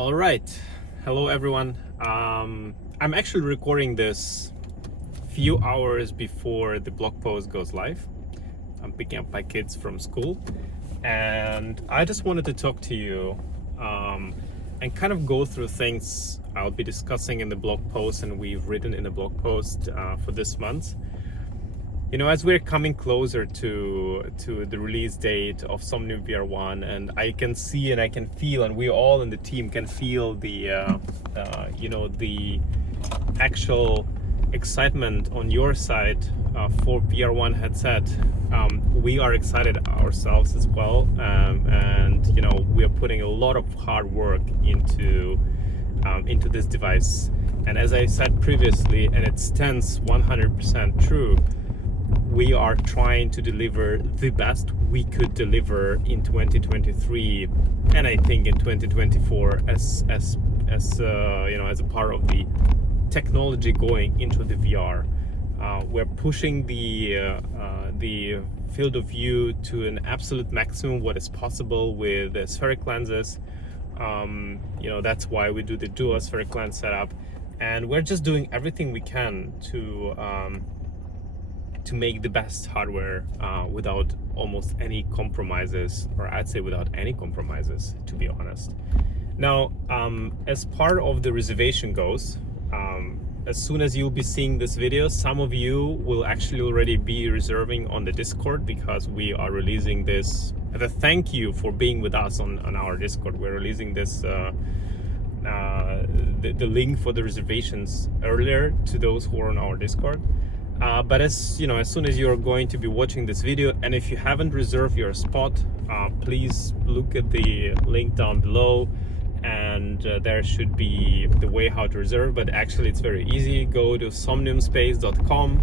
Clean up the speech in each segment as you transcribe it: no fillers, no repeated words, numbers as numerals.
All right. Hello, everyone. I'm actually recording this few hours before the blog post goes live. I'm picking up my kids from school, and I just wanted to talk to you and kind of go through things I'll be discussing in the blog post and we've written in the blog post for this month. You know, as we're coming closer to the release date of Somnium VR1, and I can see and I can feel, and we all in the team can feel the the actual excitement on your side for VR1 headset. We are excited ourselves as well, and you know, we are putting a lot of hard work into this device. And as I said previously, and it stands 100% true, we are trying to deliver the best we could deliver in 2023, and I think in 2024 as a part of the technology going into the VR. We're pushing the field of view to an absolute maximum what is possible with the spheric lenses. That's why we do the dual spheric lens setup, and we're just doing everything we can to make the best hardware without almost any compromises, or I'd say without any compromises, to be honest. Now, as part of the reservation goes, as soon as you'll be seeing this video, some of you will actually already be reserving on the Discord, because we are releasing this as a thank you for being with us on our Discord. We're releasing this the link for the reservations earlier to those who are on our Discord. But as soon as you're going to be watching this video, and if you haven't reserved your spot, please look at the link down below, and there should be the way how to reserve. But actually it's very easy. Go to somniumspace.com,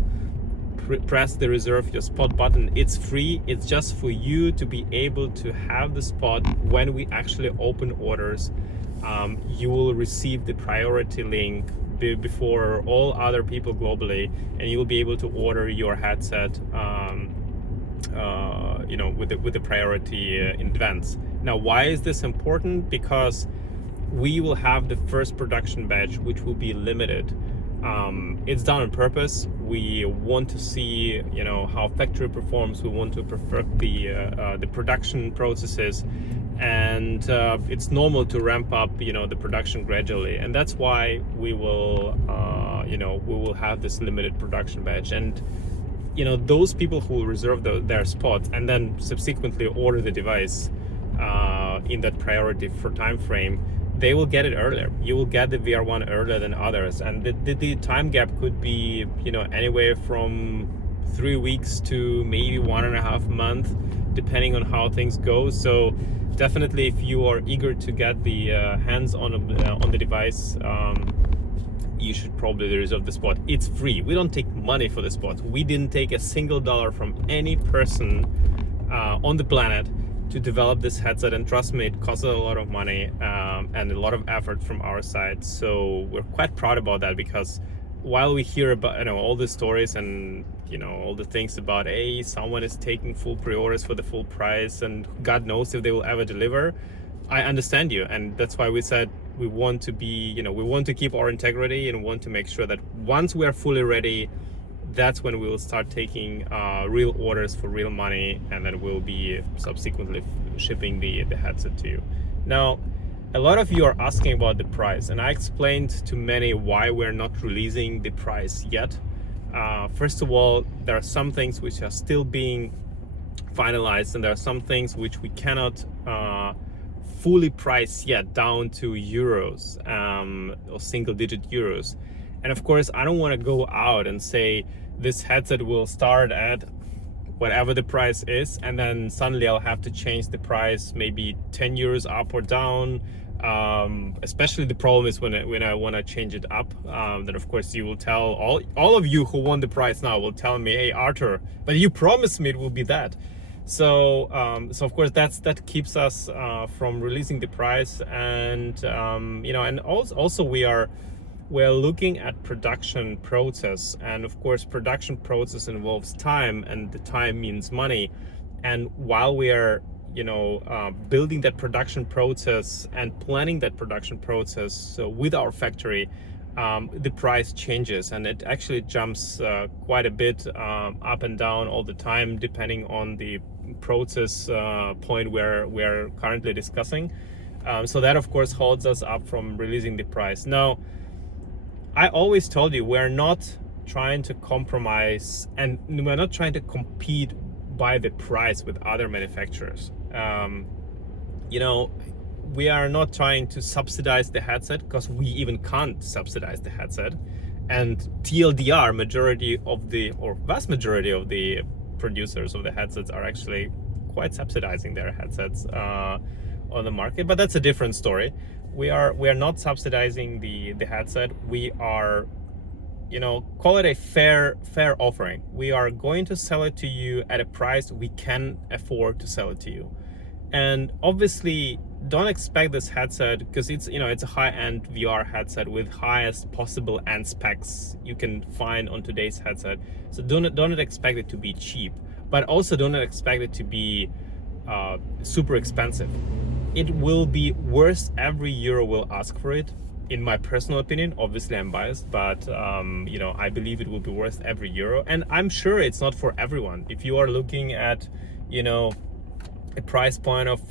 press the reserve your spot button. It's free. It's just for you to be able to have the spot when we actually open orders. You will receive the priority link before all other people globally, and you will be able to order your headset with the priority in advance. Now, why is this important? Because we will have the first production batch, which will be limited. It's done on purpose. We want to see how factory performs. We want to perfect the production processes, and it's normal to ramp up the production gradually, and that's why we will have this limited production batch. And those people who will reserve their spots and then subsequently order the device in that priority for time frame, they will get it earlier. You will get the VR1 earlier than others, and the time gap could be anywhere from 3 weeks to maybe 1.5 months, depending on how things go. So definitely, if you are eager to get the hands on the device, you should probably reserve the spot. It's free. We don't take money for the spot. We didn't take a single dollar from any person on the planet to develop this headset, and trust me, it costs a lot of money and a lot of effort from our side. So we're quite proud about that, because while we hear about all the stories and all the things about, hey, someone is taking full pre-orders for the full price and God knows if they will ever deliver, I understand you, and that's why we said we want to be we want to keep our integrity and want to make sure that once we are fully ready, that's when we will start taking real orders for real money, and then we'll be subsequently shipping the headset to you. Now, a lot of you are asking about the price, and I explained to many why we're not releasing the price yet. First of all, there are some things which are still being finalized, and there are some things which we cannot fully price yet down to euros or single-digit euros. And of course, I don't want to go out and say this headset will start at whatever the price is, and then suddenly I'll have to change the price maybe 10 euros up or down. Especially the problem is when I want to change it up, then of course you will tell all of you who want the price now will tell me, hey Artur, but you promised me it will be that. So of course that keeps us from releasing the price, and and also we're looking at production process, and of course production process involves time, and the time means money. And while we are building that production process and planning that production process with our factory, the price changes, and it actually jumps quite a bit up and down all the time, depending on the process point where we're currently discussing. So that of course holds us up from releasing the price. Now, I always told you, we're not trying to compromise, and we're not trying to compete by the price with other manufacturers. We are not trying to subsidize the headset, because we even can't subsidize the headset. And TLDR, vast majority of the producers of the headsets are actually quite subsidizing their headsets on the market, but that's a different story. We are not subsidizing the headset. We are, call it a fair offering. We are going to sell it to you at a price we can afford to sell it to you. And obviously, don't expect this headset, because it's a high-end VR headset with highest possible end specs you can find on today's headset. So don't expect it to be cheap, but also don't expect it to be super expensive. It will be worth every euro we'll ask for it, in my personal opinion. Obviously I'm biased, but I believe it will be worth every euro. And I'm sure it's not for everyone. If you are looking at a price point of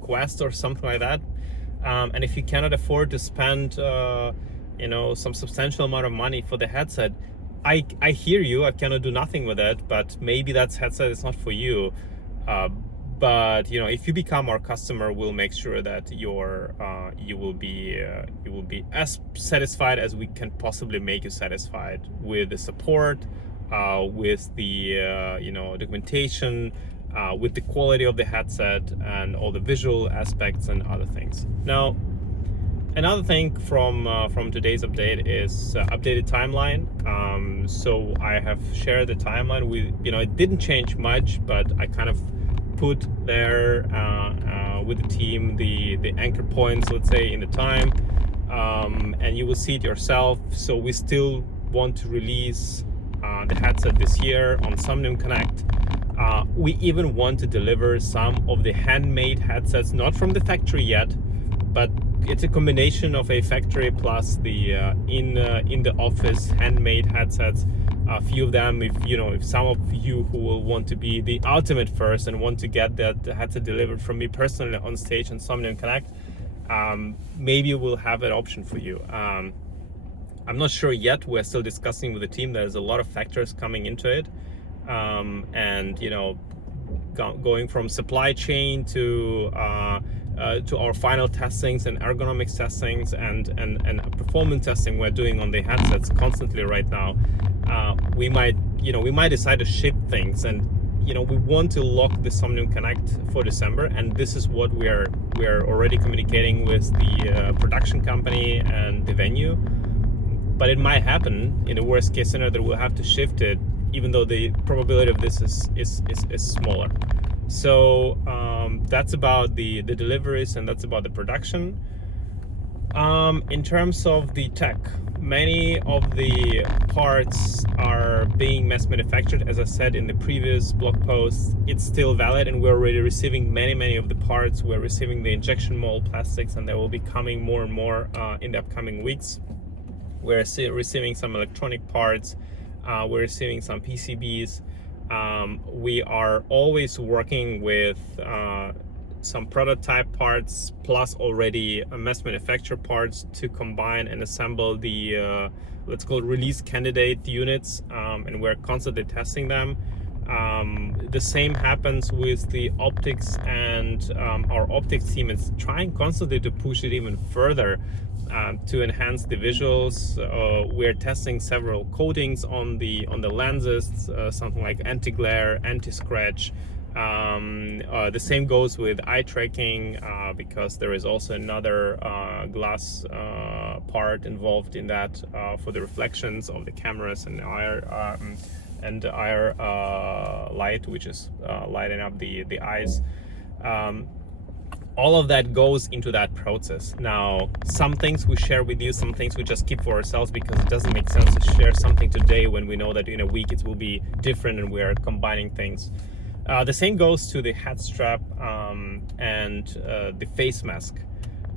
Quest or something like that, and if you cannot afford to spend some substantial amount of money for the headset, I hear you. I cannot do nothing with it, but maybe that headset is not for you. But if you become our customer, we'll make sure that you will be as satisfied as we can possibly make you satisfied, with the support, with the documentation, with the quality of the headset and all the visual aspects and other things. Now, another thing from today's update is updated timeline. So I have shared the timeline with, it didn't change much, but I kind of put there with the team the anchor points, let's say, in the time, and you will see it yourself. So we still want to release the headset this year on Somnium Connect. We even want to deliver some of the handmade headsets, not from the factory yet, but it's a combination of a factory plus the in the office handmade headsets. A few of them, if some of you who will want to be the ultimate first and want to get that headset delivered from me personally on stage on Somnium Connect, maybe we'll have that option for you. I'm not sure yet. We're still discussing with the team. There's a lot of factors coming into it, and going from supply chain to our final testings and ergonomics testings and performance testing we're doing on the headsets constantly right now. We might decide to ship things, and we want to lock the Somnium Connect for December, and this is what we are already communicating with the production company and the venue. But it might happen in the worst case scenario that we'll have to shift it, even though the probability of this is smaller. So that's about the deliveries, and that's about the production. In terms of the tech, many of the parts are being mass manufactured. As I said in the previous blog post, it's still valid, and we're already receiving many of the parts. We're receiving the injection mold plastics, and they will be coming more and more in the upcoming weeks. We're receiving some electronic parts. We're receiving some PCBs. We are always working with some prototype parts plus already mass manufactured parts to combine and assemble the let's call it release candidate units, and we're constantly testing them. The same happens with the optics, and our optics team is trying constantly to push it even further to enhance the visuals. We're testing several coatings on the lenses, something like anti-glare, anti-scratch. The same goes with eye tracking, because there is also another glass part involved in that for the reflections of the cameras and our light, which is lighting up the eyes. All of that goes into that process. Now, some things we share with you, some things we just keep for ourselves, because it doesn't make sense to share something today when we know that in a week it will be different and we are combining things. The same goes to the head strap and the face mask.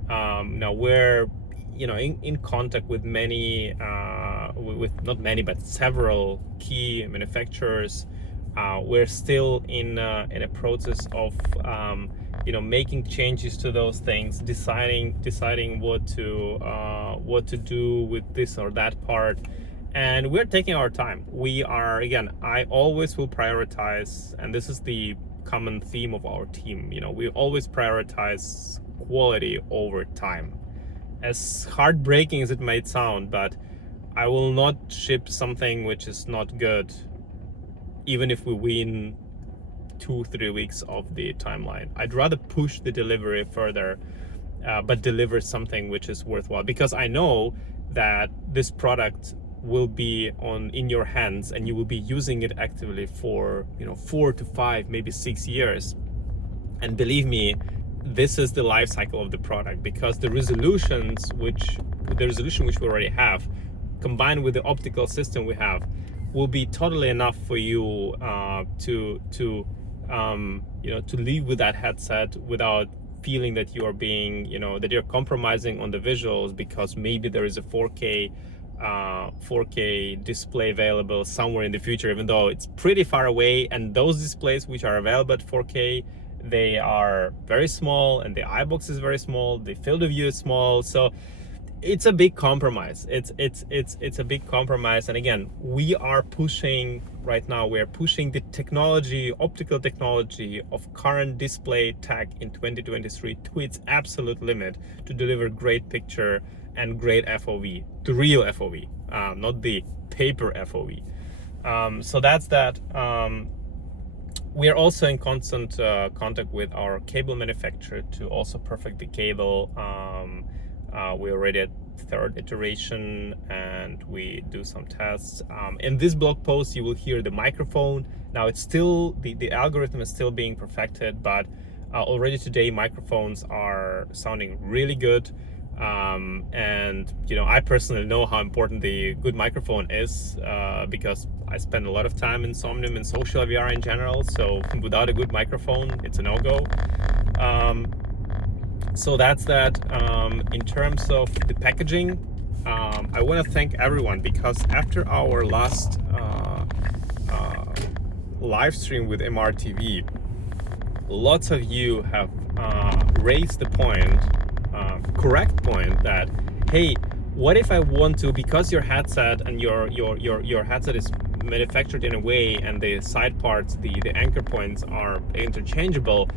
Now we're in contact with many, with not many but several key manufacturers. We're still in a process of making changes to those things, deciding what to do with this or that part. And we're taking our time. We are, again, I always will prioritize, and this is the common theme of our team, we always prioritize quality over time. As heartbreaking as it might sound, but I will not ship something which is not good, even if we win 2-3 weeks of the timeline. I'd rather push the delivery further, but deliver something which is worthwhile, because I know that this product will be in your hands and you will be using it actively for 4 to 5, maybe 6 years. And believe me, this is the life cycle of the product, because the resolution which we already have, combined with the optical system we have, will be totally enough for you to live with that headset without feeling that you are being, that you're compromising on the visuals, because maybe there is a 4K display available somewhere in the future, even though it's pretty far away. And those displays which are available at 4K, they are very small, and the eye box is very small, the field of view is small, so it's a big compromise. It's a big compromise. And again, we are pushing right now, we're pushing the technology, optical technology of current display tech in 2023 to its absolute limit to deliver great picture and great FOV, the real FOV, not the paper FOV. So that's that. We are also in constant contact with our cable manufacturer to also perfect the cable. We already at third iteration, and we do some tests. In this blog post, you will hear the microphone. Now it's still, the algorithm is still being perfected, but already today microphones are sounding really good. And I personally know how important the good microphone is, because I spend a lot of time in Somnium and social VR in general. So without a good microphone, it's a no-go. So that's that. In terms of the packaging, I want to thank everyone, because after our last live stream with MRTV, lots of you have raised the point, correct point, that hey, what if I want to, because your headset and your headset is manufactured in a way, and the side parts, the anchor points are interchangeable.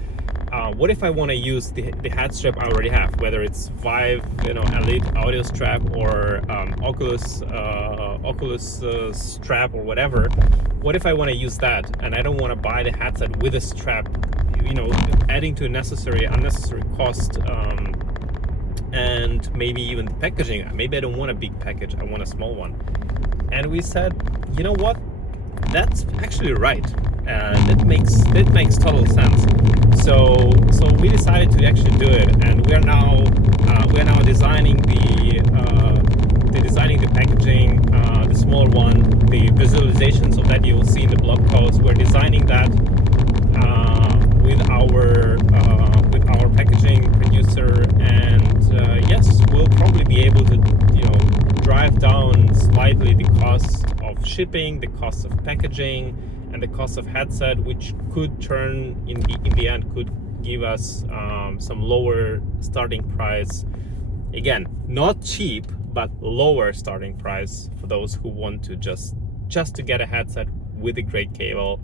What if I want to use the head strap I already have, whether it's Vive, Elite audio strap, or Oculus strap, or whatever? What if I want to use that and I don't want to buy the headset with a strap, adding to unnecessary cost, and maybe even the packaging. Maybe I don't want a big package, I want a small one. And we said, you know what? That's actually right. That makes total sense. So we decided to actually do it, and we are now designing the packaging, the smaller one, the visualizations of that you will see in the blog post. We're designing that with our packaging producer, and yes, we'll probably be able to drive down slightly the cost of shipping, the cost of packaging, and the cost of headset, which could turn in the end could give us some lower starting price. Again, not cheap, but lower starting price for those who want to just to get a headset with a great cable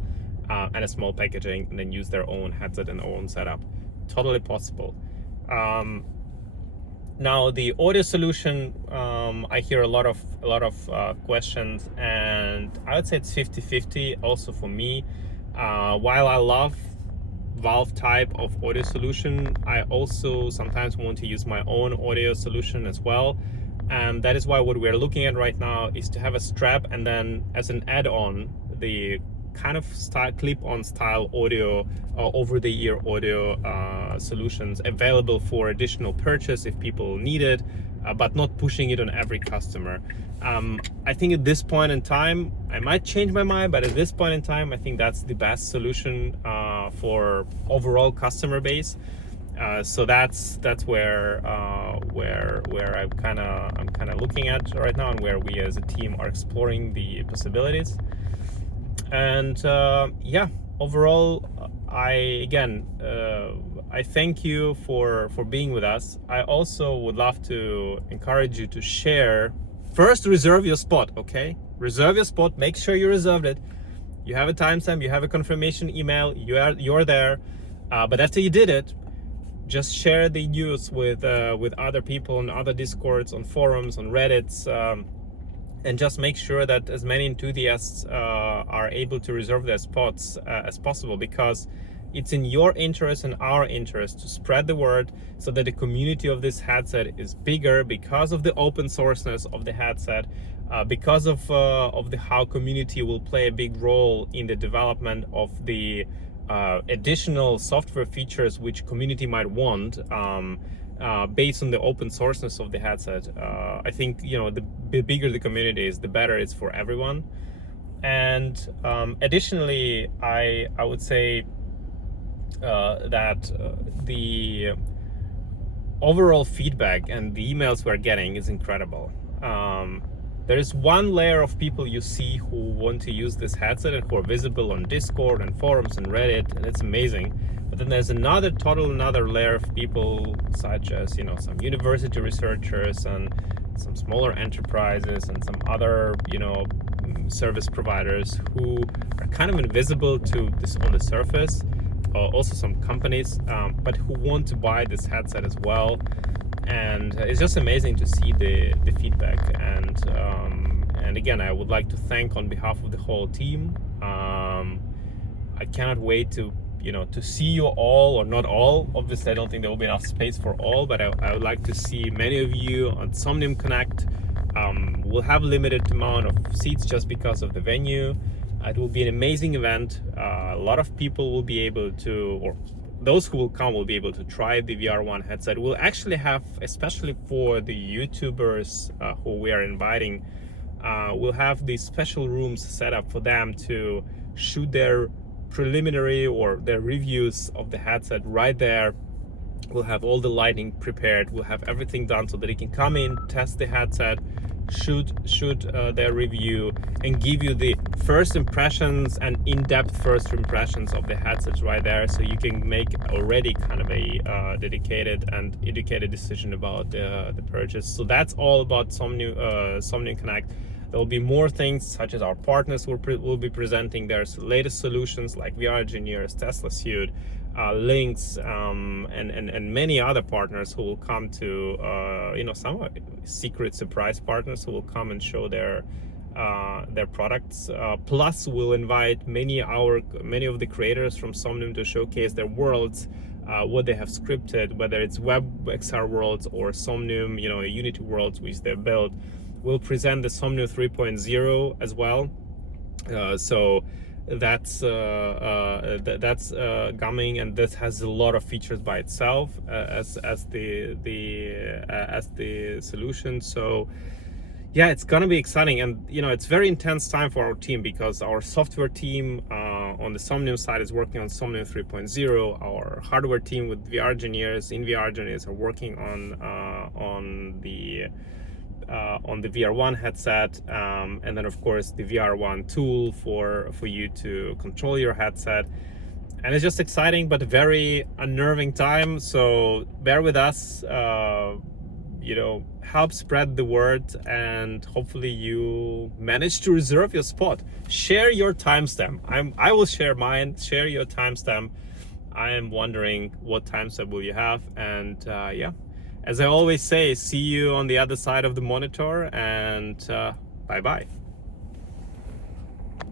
and a small packaging, and then use their own headset and their own setup. Totally possible. Now the audio solution, I hear a lot of questions, and I would say it's 50-50 also for me. While I love Valve type of audio solution, I also sometimes want to use my own audio solution as well. And that is why what we're looking at right now is to have a strap, and then as an add-on, the kind of clip-on style audio, over-the-ear audio solutions available for additional purchase if people need it, but not pushing it on every customer. I think at this point in time, I might change my mind, but at this point in time, I think that's the best solution for overall customer base. So that's where I'm kind of looking at right now, and where we as a team are exploring the possibilities. And yeah, overall, I thank you for being with us. I also would love to encourage you to share. First, reserve your spot, okay? Reserve your spot. Make sure you reserved it. You have a timestamp. You have a confirmation email. You're there. But after you did it, just share the news with other people on other Discords, on forums, on Reddits, and just make sure that as many enthusiasts are able to reserve their spots as possible, because it's in your interest and our interest to spread the word so that the community of this headset is bigger, because of the open sourceness of the headset, because of the how community will play a big role in the development of the additional software features which community might want, based on the open sourceness of the headset. I think, the bigger the community is, the better it's for everyone. And additionally, I would say that the overall feedback and the emails we're getting is incredible. There is one layer of people you see who want to use this headset and who are visible on Discord and forums and Reddit, and it's amazing. But then there's another layer of people, such as some university researchers and some smaller enterprises and some other service providers who are kind of invisible to this on the surface. Also some companies, but who want to buy this headset as well. And it's just amazing to see the feedback. And again, I would like to thank on behalf of the whole team. I cannot wait to see you all, or not all. Obviously, I don't think there will be enough space for all, but I would like to see many of you on Somnium Connect. We'll have limited amount of seats just because of the venue. It will be an amazing event. A lot of people will be able to, or those who will come will be able to try the VR1 headset. We'll actually have, especially for the YouTubers who we are inviting, we'll have these special rooms set up for them to shoot their preliminary or their reviews of the headset right there. We'll have all the lighting prepared. We'll have everything done so that they can come in, test the headset, shoot their review, and give you the first impressions and in-depth first impressions of the headsets right there, so you can make already kind of a dedicated and educated decision about the purchase. So that's all about Somnium Connect. There will be more things, such as our partners will be presenting their latest solutions like VR Engineers, Tesla Suit, Links, and many other partners who will come to some secret surprise partners who will come and show their products. Plus, we'll invite many of the creators from Somnium to showcase their worlds, what they have scripted, whether it's WebXR worlds or Somnium, Unity worlds which they've built. We'll present the Somnium 3.0 as well. So that's coming, and this has a lot of features by itself as the solution. So yeah, it's gonna be exciting, and it's very intense time for our team, because our software team on the Somnium side is working on Somnium 3.0. Our hardware team with VR engineers are working on the VR1 headset, and then of course the VR1 tool for you to control your headset. And it's just exciting but very unnerving time, so bear with us. Help spread the word, and hopefully you manage to reserve your spot. Share your timestamp. I will share mine. Share your timestamp. I am wondering what timestamp will you have. And yeah, as I always say, see you on the other side of the monitor, and bye bye.